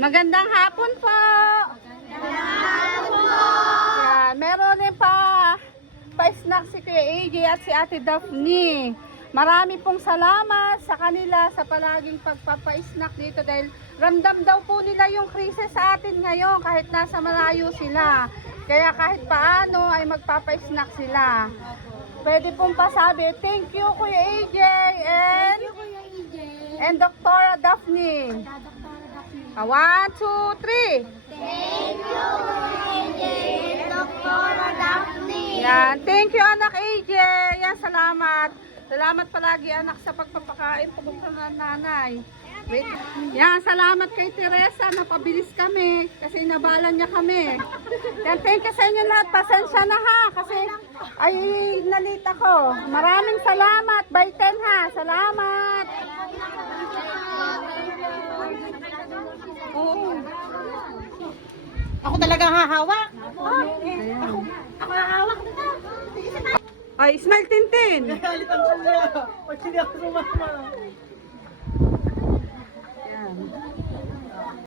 Magandang hapon po. Yan, meron din pa-snack si Kuya AJ at si Ate Daphne. Marami pong salamat sa kanila sa palaging pagpapa-snack dito dahil ramdam daw po nila yung krisis sa atin ngayon kahit nasa malayo sila. Kaya kahit paano ay magpapa-snack sila. Pwede pong pasabi, thank you Kuya AJ and Dr. Daphne. 1, 2, 3. Thank you, AJ and Dr. Daphne. Yan, thank you anak AJ. Yan, salamat. Salamat palagi anak sa pagpapakain po sa nanay. Wait. Yan, salamat kay Teresa. Napabilis kami kasi nabalan niya kami. Yan, thank you sa inyo lahat. Pasensya na ha kasi ay nalita ko. Maraming salamat. By 10 ha. Salamat. Oo. Ako talaga hahawak. Ako hahawak nito. Ay, smile Tintin. Galit ang kuya. Pag hindi ako sumama. Yan.